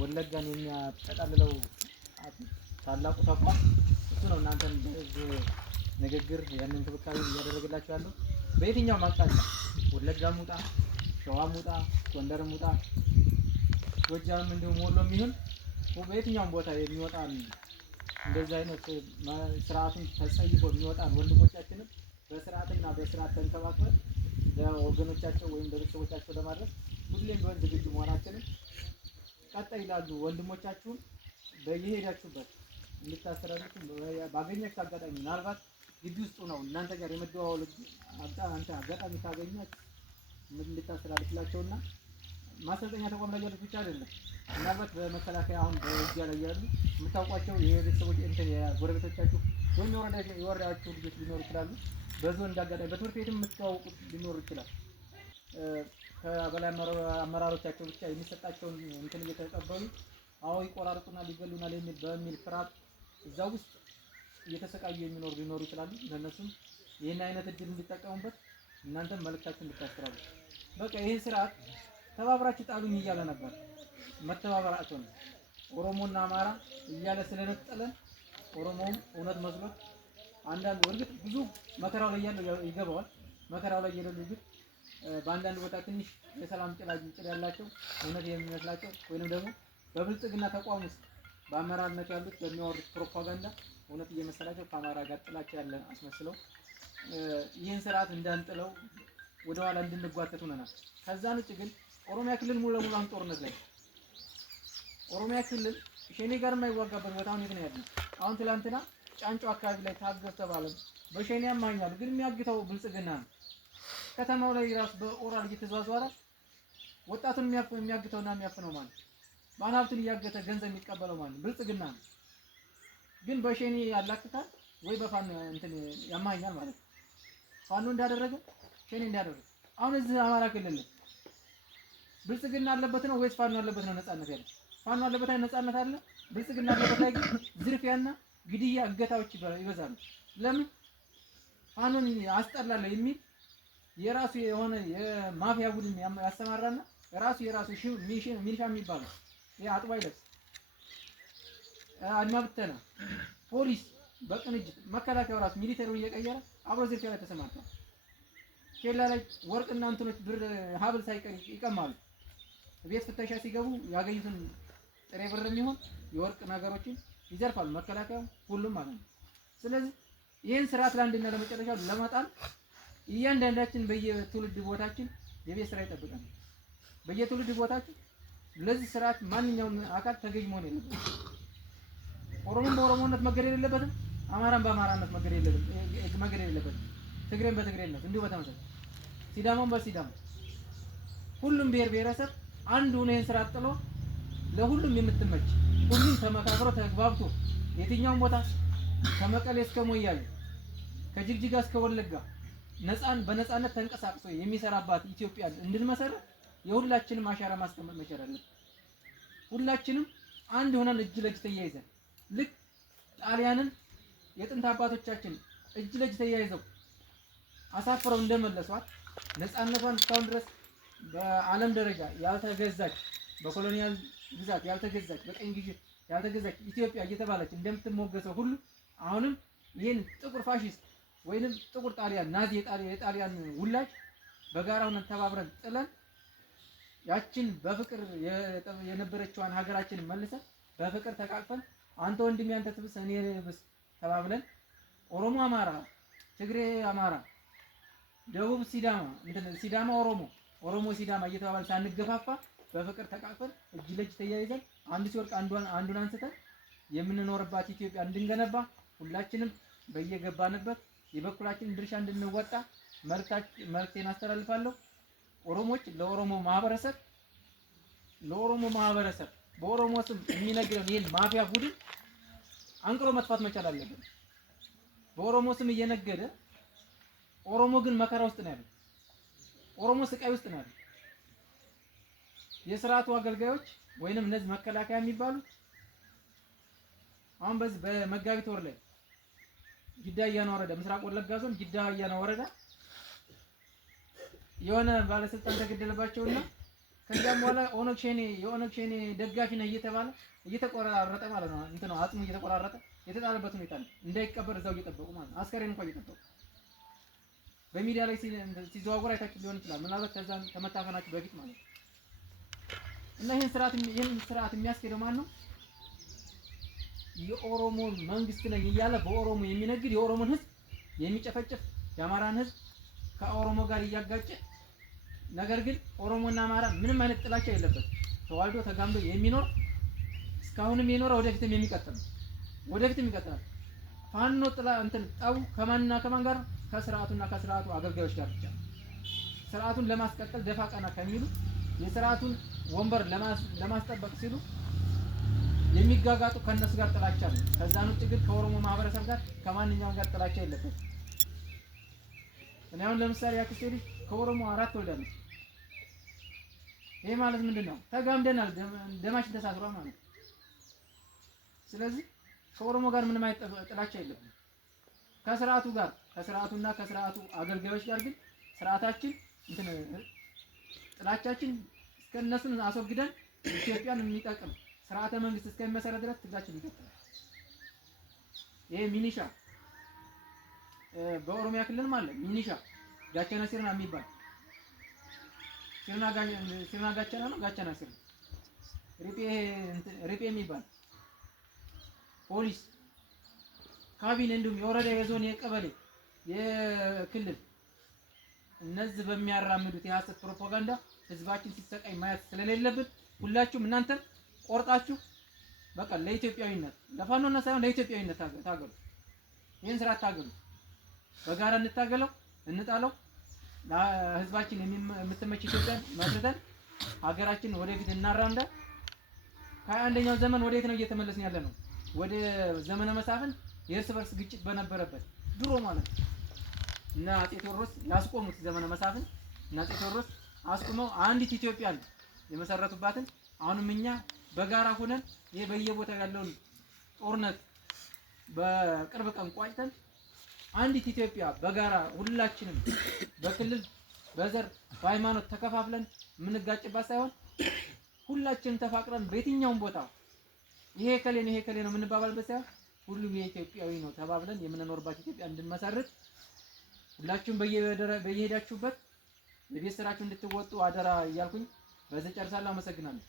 ወለጋን የሚያጠቃልለው ታላቁ ተቋም እሱ ነው። እናንተን በህዝብ ንግግር ያንን እንክብካቤ እያደረገላችሁ ያለው በየትኛውም አቅጣጫ ወለጋም ውጣ፣ ሸዋም ውጣ፣ ጎንደርም ውጣ፣ ጎጃም እንዲሁም ወሎም ይሁን በየትኛውም ቦታ የሚወጣን እንደዚህ አይነት ስርዓቱን ተጸይፎ የሚወጣን ወንድሞቻችንን በስርዓትና በስርዓት ተንከባክበን ለወገኖቻቸው ወይም ለቤተሰቦቻቸው ለማድረስ ሁሌም ቢሆን ዝግጁ መሆናችንን ቀጣይ ይላሉ ወንድሞቻችሁን በየሄዳችሁበት እንድታስተላልፉ ባገኛችሁ አጋጣሚ ምናልባት ግቢ ውስጥ ነው እናንተ ጋር የመደዋወል አጋጣሚ ካገኛችሁ እንድታስተላልፉላቸውና ማሰልጠኛ ተቋም ላይ ያሉት ብቻ አይደለም። ምናልባት በመከላከያ አሁን በውጊያ ላይ ያሉ የምታውቋቸው የቤተሰቦች እንትን የጎረቤቶቻችሁ ወይም የወረዳችሁ ልጆች ሊኖሩ ይችላሉ። በዞን እንዳጋጣሚ በትምህርት ቤትም የምትተዋወቁት ሊኖሩ ይችላል። ከበላይ አመራሮቻቸው ብቻ የሚሰጣቸውን እንትን እየተቀበሉ አዎ ይቆራርጡና ሊገሉናል በሚል ፍርሃት እዛ ውስጥ እየተሰቃዩ የሚኖሩ ሊኖሩ ይችላሉ። ለነሱም ይህን አይነት እድል እንዲጠቀሙበት እናንተም መልእክታችሁን እንድታስተላልፉ። በቃ ይህን ስርዓት ተባብራችሁ ጣሉኝ እያለ ነበር። መተባበራቸው ነው ኦሮሞና አማራ እያለ ስለነጠለን ኦሮሞም እውነት መስሎት አንዳንድ ወርግጥ ብዙ መከራው ላይ ያለው ይገባዋል። መከራው ላይ የሌሉ ግን በአንዳንድ ቦታ ትንሽ የሰላም ጭላንጭል ያላቸው እውነት የሚመስላቸው ወይንም ደግሞ በብልጽግና ተቋም ውስጥ በአመራርነት ያሉት በሚያወሩት ፕሮፓጋንዳ እውነት እየመሰላቸው ከአማራ ጋር ጥላቻ ያለን አስመስለው ይህን ስርዓት እንዳንጥለው ወደ ኋላ እንድንጓተት ሆነናል። ከዛን ውጭ ግን ኦሮሚያ ክልል ሙሉ ለሙሉ ጦርነት ላይ ኦሮሚያ ክልል ሸኔ ጋር የማይዋጋበት ቦታ የት ነው ያለው? አሁን ትላንትና ጫንጮ አካባቢ ላይ ታገዝ ተባለ። በሸኔ ያማኛሉ ግን የሚያግተው ብልጽግና ነው። ከተማው ላይ ራስ በኦራል እየተዟዟረ ወጣቱን የሚያግተውና የሚያፍነው ማለት ባለሀብቱን እያገተ ገንዘብ የሚቀበለው ማለት ብልጽግና ነው። ግን በሸኔ ያላክታል ወይ በፋኖ እንትን ያማኛል ማለት ነው። ፋኖ እንዳደረገ ሸኔ እንዳደረገ አሁን እዚህ አማራ ክልል ብልጽግና አለበት ነው ወይስ ፋኖ አለበት ነው ነፃነት ያለው? ፋኖ አለበት ላይ ነፃነት አለ። ብልጽግና አለበት ላይ ግን ዝርፊያና ግድያ እገታዎች ይበዛሉ። ለምን? ፋኖን አስጠላለሁ የሚል የራሱ የሆነ የማፊያ ቡድን ያሰማራና የራሱ ሚሊሻ የሚባለው አጥቦ አይለብስ አድማ ብተና ፖሊስ በቅንጅት መከላከያው ራሱ ሚሊተሪውን እየቀየረ አብሮ ዝርፊያ ላይ ተሰማርቷል። ኬላ ላይ ወርቅና እንትኖች ብር ሀብል ሳይቀር ይቀማሉ። ቤት ፍተሻ ሲገቡ ያገኙትን ጥሬ ብር የሚሆን የወርቅ ነገሮችን ይዘርፋሉ። መከላከያው ሁሉም ማለት ነው። ስለዚህ ይህን ስርዓት ለአንድና ለመጨረሻ ለማጣል እያንዳንዳችን በየትውልድ ቦታችን የቤት ስራ ይጠብቃል። በየትውልድ ቦታችን ለዚህ ስርዓት ማንኛውም አካል ተገዥ መሆን የለበትም። ኦሮሞን በኦሮሞነት መገደል የለበትም። አማራን በአማራነት መገደል የለበትም። ትግሬን በትግሬነት እንዲሁ በተመሳሳይ ሲዳሞን በሲዳሞ ሁሉም ብሔር ብሔረሰብ አንዱ ነው ይሄን ስርዓት ጥሎ ለሁሉም የምትመች ሁሉም ተመካክሮ ተግባብቶ የትኛውም ቦታ ከመቀሌ እስከ ሞያሌ ከጅግጅጋ እስከ ወለጋ በነፃነት ተንቀሳቅሶ የሚሰራባት ኢትዮጵያን እንድንመሰረት የሁላችንም አሻራ ማስቀመጥ መቻል አለብን። ሁላችንም አንድ ሆነን እጅ ለእጅ ተያይዘን ልክ ጣሊያንን የጥንት አባቶቻችን እጅ ለእጅ ተያይዘው አሳፍረው እንደመለሷት ነፃነቷን እስካሁን ድረስ በዓለም ደረጃ ያልተገዛች በኮሎኒያል ግዛት ያልተገዛች በቀኝ ግዢ ያልተገዛች ኢትዮጵያ እየተባለች እንደምትሞገሰው ሁሉ አሁንም ይህን ጥቁር ፋሺስት ወይንም ጥቁር ጣሊያን ናዚ የጣሊያን ውላጅ በጋራ ሆነን ተባብረን ጥለን ያችን በፍቅር የነበረችዋን ሀገራችንን መልሰን በፍቅር ተቃቅፈን አንተ ወንድሜ አንተ ትብስ እኔ ብስ ተባብለን ኦሮሞ አማራ፣ ትግሬ አማራ፣ ደቡብ ሲዳማ ሲዳማ ኦሮሞ ሲዳማ እየተባባል ሳንገፋፋ በፍቅር ተቃቅፈን እጅ ለእጅ ተያይዘን አንዱ ሲወርቅ አንዱን አንስተን የምንኖርባት ኢትዮጵያ እንድንገነባ ሁላችንም በየገባንበት የበኩላችንን ድርሻ እንድንወጣ መልእክቴን አስተላልፋለሁ። ኦሮሞች ለኦሮሞ ማህበረሰብ በኦሮሞ ስም የሚነግረን ይሄን ማፊያ ቡድን አንቅሮ መጥፋት መቻል አለበት። በኦሮሞ ስም እየነገደ ኦሮሞ ግን መከራ ውስጥ ነው ያለው። ኦሮሞ ስቃይ ውስጥ ነው ያለው። የስርዓቱ አገልጋዮች ወይንም እነዚህ መከላከያ የሚባሉ አሁን በዚህ በመጋቢት ወር ላይ ጅዳ አያና ወረዳ ምስራቅ ወለጋ ዞን ጅዳ አያና ወረዳ የሆነ ባለስልጣን ተገደለባቸውና ከዚያም በኋላ የኦነግ ሸኔ ደጋፊ ነህ እየተባለ እየተቆራረጠ ማለት ነው እንትን ነው አጽሙ እየተቆራረጠ የተጣለበት ሁኔታ ነው። እንዳይቀበር እዛው እየጠበቁ ማለት ነው። አስከሬን እንኳን እየጠበቁ በሚዲያ ላይ ሲዘዋወር አይታችሁ ሊሆን ይችላል። ምናልባት ከዛ ከመታፈናችሁ በፊት ማለት ነው። እና ይህን ስርዓት የሚያስኬደው ማን ነው? የኦሮሞ መንግስት ነኝ እያለ በኦሮሞ የሚነግድ የኦሮሞን ህዝብ የሚጨፈጭፍ የአማራን ህዝብ ከኦሮሞ ጋር እያጋጨ ነገር ግን ኦሮሞና አማራ ምንም አይነት ጥላቻ የለበት ተዋልዶ ተጋምዶ የሚኖር እስካሁንም የኖረ ወደፊትም የሚቀጥል ይቀጥላል። ፋኖ ጥላ እንትን ጠቡ ከማንና ከማን ጋር ከስርዓቱና ከስርዓቱ አገልጋዮች ጋር ብቻ ስርዓቱን ለማስቀጠል ደፋ ቀና ከሚሉ የስርዓቱን ወንበር ለማስጠበቅ ሲሉ የሚጋጋጡ ከነሱ ጋር ጥላቻ ነው። ከዛን ውጭ ግን ከኦሮሞ ማህበረሰብ ጋር ከማንኛውም ጋር ጥላቻ የለበት። እኔ አሁን ለምሳሌ ያክስቴ ልጅ ከኦሮሞ 4 ወልዳለች። ይሄ ማለት ምንድነው? ተጋምደናል፣ ደማችን ተሳስሯል ማለት ነው። ስለዚህ ከኦሮሞ ጋር ምንም አይነት ጥላቻ የለብንም። ከስርዓቱ ጋር ከስርዓቱና ከስርዓቱ አገልጋዮች ጋር ግን ስርዓታችን ጥላቻችን እስከነሱን አስወግደን ኢትዮጵያን የሚጠቅም ስርዓተ መንግስት እስከሚመሰረት ድረስ ትግላችን ይቀጥላል። ይሄ ሚኒሻ በኦሮሚያ ክልል ማለት ሚኒሻ ጋቸና ሲርና የሚባል ሲርና ጋቸና ነው ጋቸና ሲርና ሪፔ የሚባል ፖሊስ ካቢኔ እንዲሁም የወረዳ የዞን የቀበሌ የክልል እነዚህ በሚያራምዱት የሐሰት ፕሮፓጋንዳ ህዝባችን ሲሰቃይ ማየት ስለሌለብን ሁላችሁም እናንተ ቆርጣችሁ በቃ ለኢትዮጵያዊነት ለፋኖና ሳይሆን ለኢትዮጵያዊነት ታገሉ። ይሄን ስራ ታገሉ። በጋራ እንታገለው፣ እንጣለው። ለህዝባችን የምትመች ኢትዮጵያን መስርተን ሀገራችን ወደፊት እናራምዳ። ከ21ኛው ዘመን ወዴት ነው እየተመለስን ያለ ነው? ወደ ዘመነ መሳፍንት የእርስ በርስ ግጭት በነበረበት ድሮ ማለት ነው። እና አፄ ቴዎድሮስ ያስቆሙት ዘመነ መሳፍንት እና አፄ ቴዎድሮስ አስቆመው አንዲት ኢትዮጵያን የመሰረቱባትን አሁንም እኛ በጋራ ሆነን ይሄ በየቦታው ያለውን ጦርነት በቅርብ ቀን ቋጭተን አንዲት ኢትዮጵያ በጋራ ሁላችንም በክልል በዘር በሃይማኖት ተከፋፍለን የምንጋጭባት ሳይሆን ሁላችንም ተፋቅረን በየትኛውም ቦታ ይሄ ከሌ ነው የምንባባልበት ሳይሆን ሁሉም የኢትዮጵያዊ ነው ተባብለን የምንኖርባት ኢትዮጵያ እንድንመሰርት ሁላችሁም በየሄዳችሁበት የቤት ስራችሁ እንድትወጡ አደራ እያልኩኝ በዚህ ጨርሳለሁ። አመሰግናለሁ።